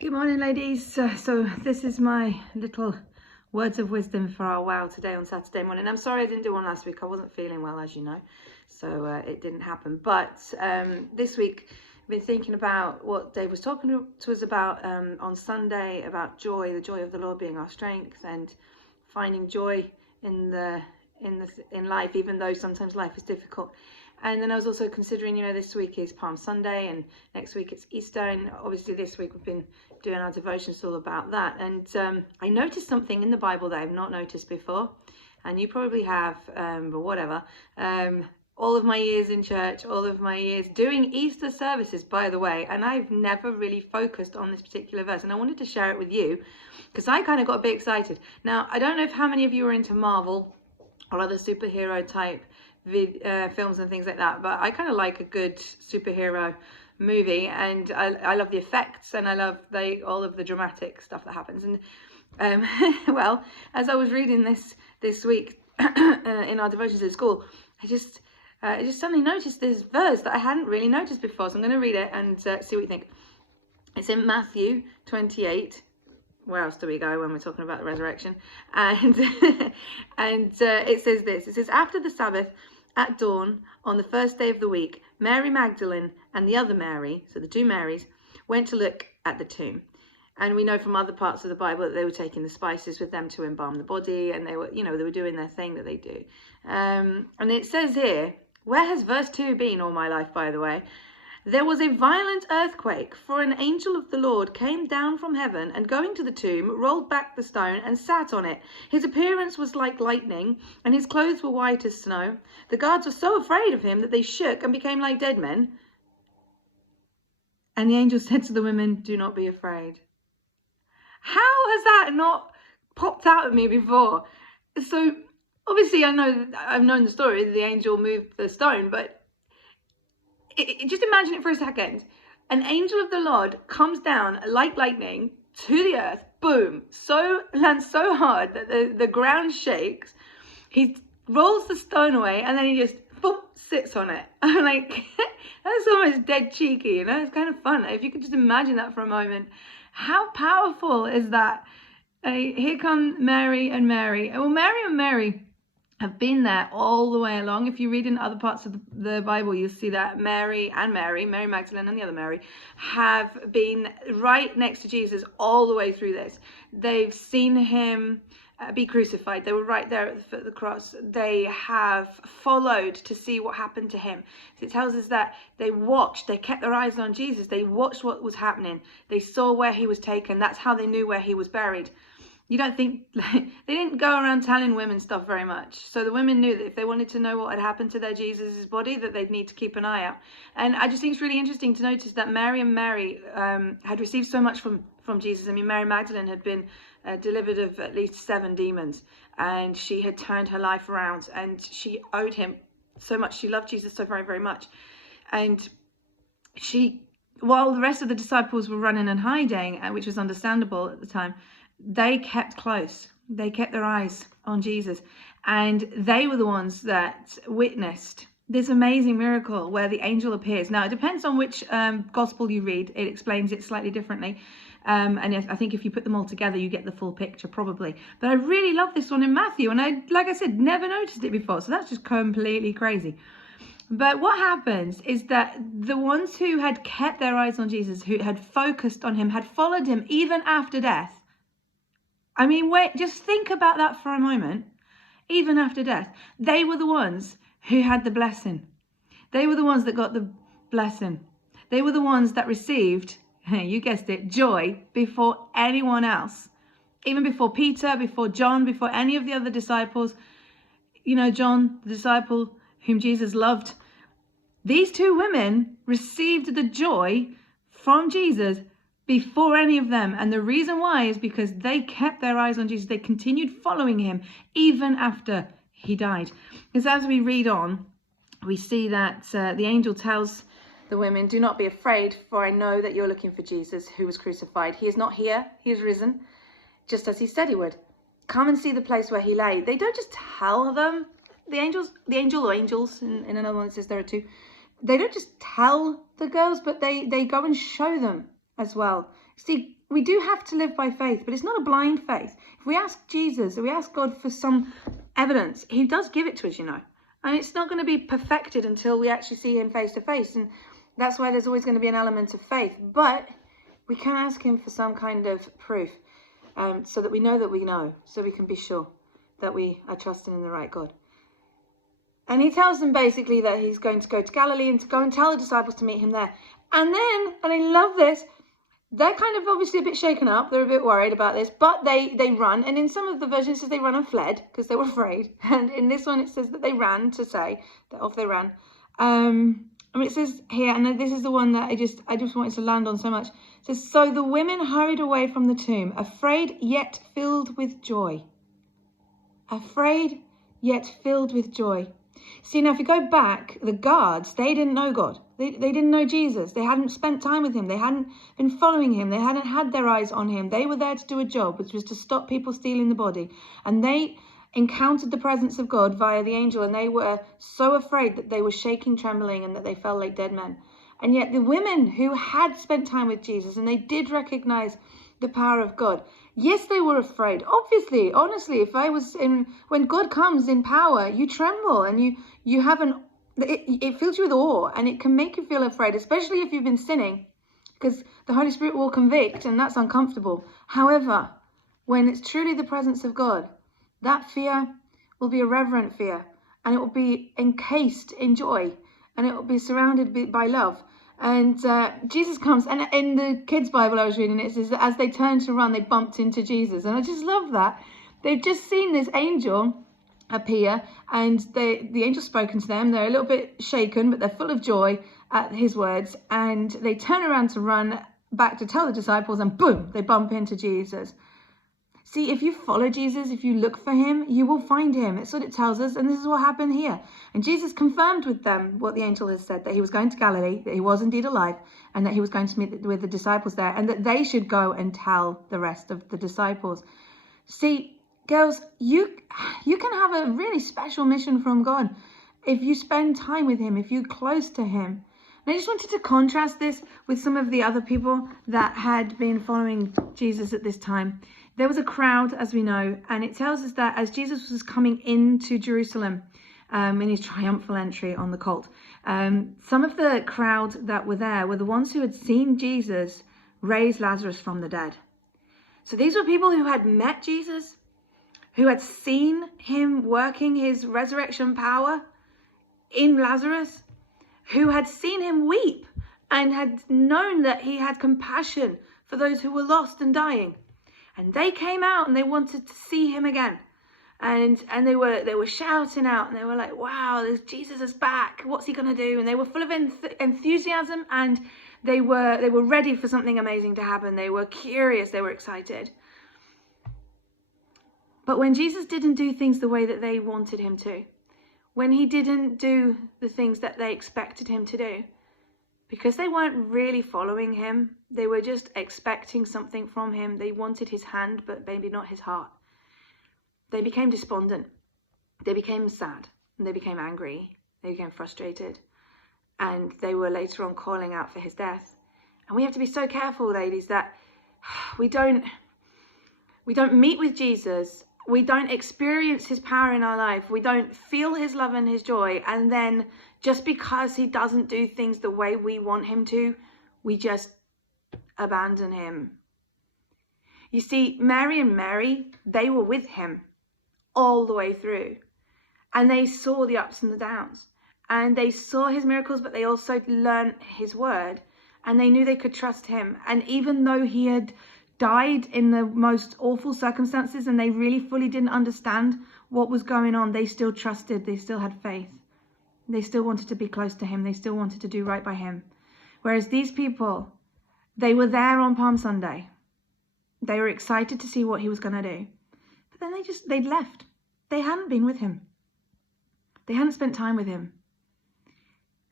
Good morning, ladies. So this is my little words of wisdom for our WoW today on Saturday morning. I'm sorry I didn't do one last week. I wasn't feeling well, as you know, so it didn't happen. But this week I've been thinking about what Dave was talking to us about on Sunday, about joy, the joy of the Lord being our strength, and finding joy in life, even though sometimes life is difficult. And then I was also considering, this week is Palm Sunday and next week it's Easter. And obviously this week we've been doing our devotions all about that. And I noticed something in the Bible that I've not noticed before. And you probably have, but whatever. All of my years in church, all of my years doing Easter services, by the way, and I've never really focused on this particular verse. And I wanted to share it with you because I kind of got a bit excited. Now, I don't know if how many of you are into Marvel or other superhero type films and things like that, but I kind of like a good superhero movie, and I love the effects, and I love all of the dramatic stuff that happens. And well, as I was reading this week in our devotions at school, I just suddenly noticed this verse that I hadn't really noticed before. So I'm going to read it and see what you think. It's in Matthew 28. Where else do we go when we're talking about the resurrection? And it says this. It says, after the Sabbath, at dawn, on the first day of the week, Mary Magdalene and the other Mary, so the two Marys, went to look at the tomb. And we know from other parts of the Bible that they were taking the spices with them to embalm the body, and they were doing their thing that they do. And it says here, where has verse 2 been all my life, by the way? There was a violent earthquake, for an angel of the Lord came down from heaven and, going to the tomb, rolled back the stone and sat on it. His appearance was like lightning, and his clothes were white as snow. The guards were so afraid of him that they shook and became like dead men. And the angel said to the women, do not be afraid. How has that not popped out at me before? So obviously I've known the story, the angel moved the stone, but just imagine it for a second. An angel of the Lord comes down like lightning to the earth, boom, lands so hard that the ground shakes. He rolls the stone away, and then he just boom, sits on it. I'm like, that's almost dead cheeky, It's kind of fun. If you could just imagine that for a moment. How powerful is that? Here come Mary and Mary. Well, Mary and Mary have been there all the way along. If you read in other parts of the Bible, you'll see that Mary Magdalene and the other Mary, have been right next to Jesus all the way through this. They've seen him be crucified. They were right there at the foot of the cross. They have followed to see what happened to him. So it tells us that they kept their eyes on Jesus. They watched what was happening. They saw where he was taken. That's how they knew where he was buried. You don't think, they didn't go around telling women stuff very much. So the women knew that if they wanted to know what had happened to their Jesus' body, that they'd need to keep an eye out. And I just think it's really interesting to notice that Mary and Mary had received so much from Jesus. I mean, Mary Magdalene had been delivered of at least 7 demons, and she had turned her life around, and she owed him so much. She loved Jesus so very, very much. And while the rest of the disciples were running and hiding, which was understandable at the time, they kept close. They kept their eyes on Jesus, and they were the ones that witnessed this amazing miracle where the angel appears. Now, it depends on which gospel you read. It explains it slightly differently. And I think if you put them all together, you get the full picture probably. But I really love this one in Matthew, and like I said, never noticed it before. So that's just completely crazy. But what happens is that the ones who had kept their eyes on Jesus, who had focused on him, had followed him even after death. I mean, just think about that for a moment. Even after death, they were the ones who had the blessing. They were the ones that got the blessing. They were the ones that received, you guessed it, joy before anyone else. Even before Peter, before John, before any of the other disciples. John, the disciple whom Jesus loved. These two women received the joy from Jesus before any of them. And the reason why is because they kept their eyes on Jesus. They continued following him even after he died. Because as we read on, we see that the angel tells the women, do not be afraid, for I know that you're looking for Jesus who was crucified. He is not here, he is risen, just as he said he would. Come and see the place where he lay. They don't just tell them, the angels, in another one it says there are 2. They don't just tell the girls, but they go and show them as well. See, we do have to live by faith, but it's not a blind faith. If we ask Jesus, or we ask God for some evidence, he does give it to us, And it's not going to be perfected until we actually see him face to face. And that's why there's always going to be an element of faith. But we can ask him for some kind of proof, so that we know, so we can be sure that we are trusting in the right God. And he tells them basically that he's going to go to Galilee and to go and tell the disciples to meet him there. And then, and I love this, they're kind of obviously a bit shaken up. They're a bit worried about this, but they run. And in some of the versions it says they ran and fled because they were afraid. And in this one it says that they ran to say that off they ran. It says here, and this is the one that I just wanted to land on so much. It says, so the women hurried away from the tomb, afraid yet filled with joy. Afraid yet filled with joy. See, now if you go back, the guards, they didn't know God. They didn't know Jesus. They hadn't spent time with him. They hadn't been following him. They hadn't had their eyes on him. They were there to do a job, which was to stop people stealing the body. And they encountered the presence of God via the angel, and they were so afraid that they were shaking, trembling, and that they fell like dead men. And yet the women who had spent time with Jesus, and they did recognize the power of God, yes, they were afraid. Obviously, honestly, when God comes in power, you tremble, and you have it fills you with awe, and it can make you feel afraid, especially if you've been sinning, because the Holy Spirit will convict, and that's uncomfortable. However, when it's truly the presence of God, that fear will be a reverent fear, and it will be encased in joy, and it will be surrounded by love. And Jesus comes, and in the kids' Bible I was reading, it says that as they turned to run, they bumped into Jesus. And I just love that. They've just seen this angel appear, and the angel's spoken to them. They're a little bit shaken, but they're full of joy at his words. And they turn around to run back to tell the disciples, and boom, they bump into Jesus. See, if you follow Jesus, if you look for him, you will find him. That's what it tells us, and this is what happened here. And Jesus confirmed with them what the angel has said, that he was going to Galilee, that he was indeed alive, and that he was going to meet with the disciples there, and that they should go and tell the rest of the disciples. See, girls, you can have a really special mission from God if you spend time with him, if you're close to him. And I just wanted to contrast this with some of the other people that had been following Jesus at this time. There was a crowd, as we know, and it tells us that as Jesus was coming into Jerusalem in his triumphal entry on the colt, some of the crowd that were there were the ones who had seen Jesus raise Lazarus from the dead. So these were people who had met Jesus, who had seen him working his resurrection power in Lazarus, who had seen him weep and had known that he had compassion for those who were lost and dying. And they came out and they wanted to see him again. And they were shouting out, and they were like, wow, Jesus is back. What's he going to do? And they were full of enthusiasm, and they were ready for something amazing to happen. They were curious. They were excited. But when Jesus didn't do things the way that they wanted him to, when he didn't do the things that they expected him to do, because they weren't really following him, they were just expecting something from him. They wanted his hand, but maybe not his heart. They became despondent. They became sad. And they became angry. They became frustrated. And they were later on calling out for his death. And we have to be so careful, ladies, that we don't meet with Jesus. We don't experience his power in our life. We don't feel his love and his joy. And then just because he doesn't do things the way we want him to, we just abandon him. You see, Mary and Mary, they were with him all the way through. And they saw the ups and the downs. And they saw his miracles, but they also learned his word. And they knew they could trust him. And even though he had died in the most awful circumstances and they really fully didn't understand what was going on, they still trusted. They still had faith. They still wanted to be close to him. They still wanted to do right by him. Whereas these people, they were there on Palm Sunday. They were excited to see what he was going to do. But then they'd left. They hadn't been with him. They hadn't spent time with him.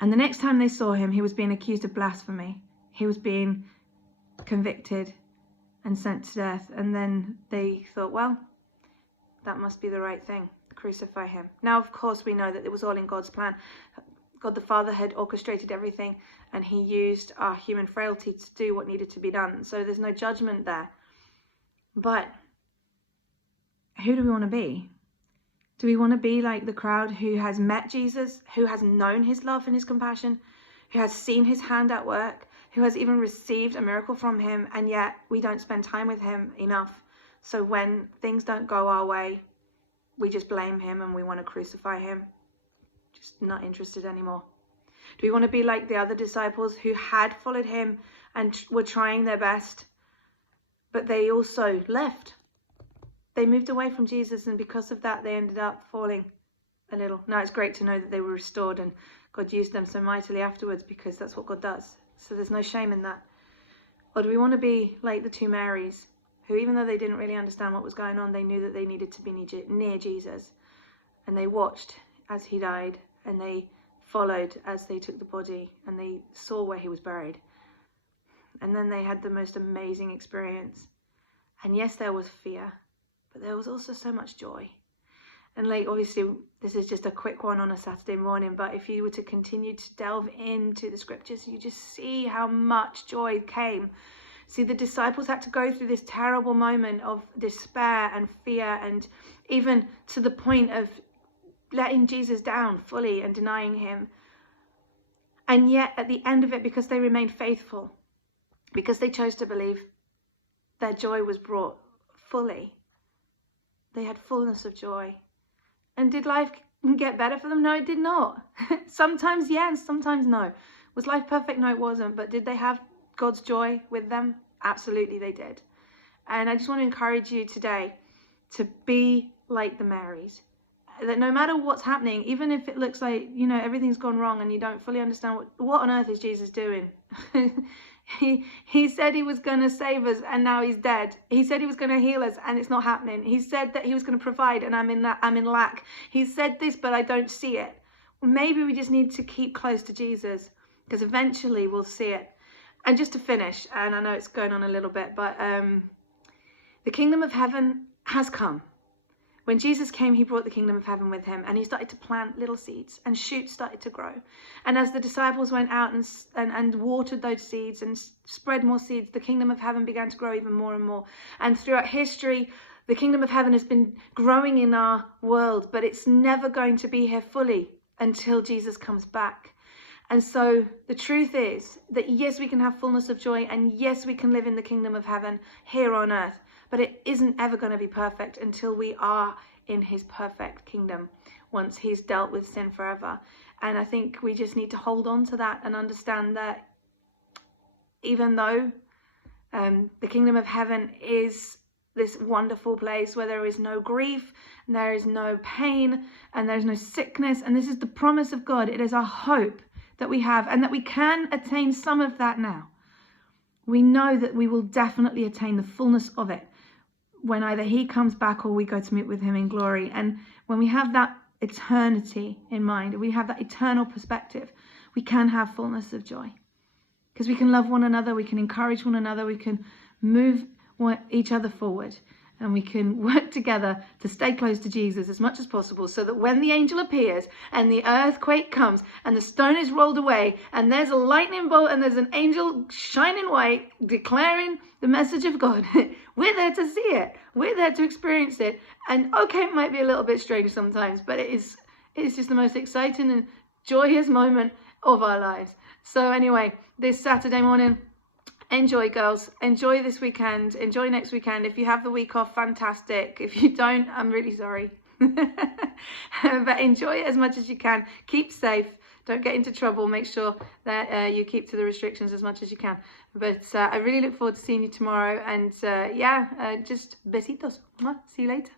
And the next time they saw him, he was being accused of blasphemy. He was being convicted and sent to death. And then they thought, well, that must be the right thing. Crucify him. Now, of course, we know that it was all in God's plan. God the Father had orchestrated everything, and he used our human frailty to do what needed to be done. So there's no judgment there. But who do we want to be? Do we want to be like the crowd who has met Jesus, who has known his love and his compassion, who has seen his hand at work, who has even received a miracle from him, and yet we don't spend time with him enough? So when things don't go our way, we just blame him and we want to crucify him. Just not interested anymore. Do we want to be like the other disciples who had followed him and were trying their best, but they also left? They moved away from Jesus, and because of that, they ended up falling a little. Now, it's great to know that they were restored and God used them so mightily afterwards, because that's what God does. So there's no shame in that. Or do we want to be like the two Marys, who, even though they didn't really understand what was going on, they knew that they needed to be near Jesus, and they watched as he died, and they followed as they took the body, and they saw where he was buried. And then they had the most amazing experience. And yes, there was fear, but there was also so much joy. And like, obviously, this is just a quick one on a Saturday morning, but if you were to continue to delve into the scriptures, you just see how much joy came. See, the disciples had to go through this terrible moment of despair and fear, and even to the point of letting Jesus down fully and denying him. And yet, at the end of it, because they remained faithful, because they chose to believe, their joy was brought fully. They had fullness of joy. And did life get better for them? No, it did not. Sometimes yes, sometimes no. Was life perfect? No, it wasn't. But did they have God's joy with them? Absolutely, they did. And I just want to encourage you today to be like the Marys. That no matter what's happening, even if it looks like, you know, everything's gone wrong and you don't fully understand what on earth is Jesus doing? He said he was going to save us, and now he's dead. He said he was going to heal us, and it's not happening. He said that he was going to provide, and I'm in lack. He said this, but I don't see it. Maybe we just need to keep close to Jesus, because eventually we'll see it. And just to finish, and I know it's going on a little bit, but the kingdom of heaven has come. When Jesus came, he brought the kingdom of heaven with him, and he started to plant little seeds, and shoots started to grow. And as the disciples went out and watered those seeds and spread more seeds, the kingdom of heaven began to grow even more and more. And throughout history, the kingdom of heaven has been growing in our world, but it's never going to be here fully until Jesus comes back. And so the truth is that yes, we can have fullness of joy, and yes, we can live in the kingdom of heaven here on earth, but it isn't ever going to be perfect until we are in his perfect kingdom, once he's dealt with sin forever. And I think we just need to hold on to that and understand that even though the kingdom of heaven is this wonderful place where there is no grief, and there is no pain, and there is no sickness, and this is the promise of God. It is our hope that we have, and that we can attain some of that now. We know that we will definitely attain the fullness of it when either he comes back or we go to meet with him in glory. And when we have that eternity in mind, we have that eternal perspective, we can have fullness of joy, because we can love one another, we can encourage one another, we can move each other forward, and we can work together to stay close to Jesus as much as possible, so that when the angel appears and the earthquake comes and the stone is rolled away and there's a lightning bolt and there's an angel shining white declaring the message of God, we're there to see it. We're there to experience it. And okay, it might be a little bit strange sometimes, but it's just the most exciting and joyous moment of our lives. So anyway, this Saturday morning, enjoy, girls. Enjoy this weekend. Enjoy next weekend. If you have the week off, fantastic. If you don't, I'm really sorry. But enjoy it as much as you can. Keep safe. Don't get into trouble. Make sure that you keep to the restrictions as much as you can. But I really look forward to seeing you tomorrow. And just besitos. See you later.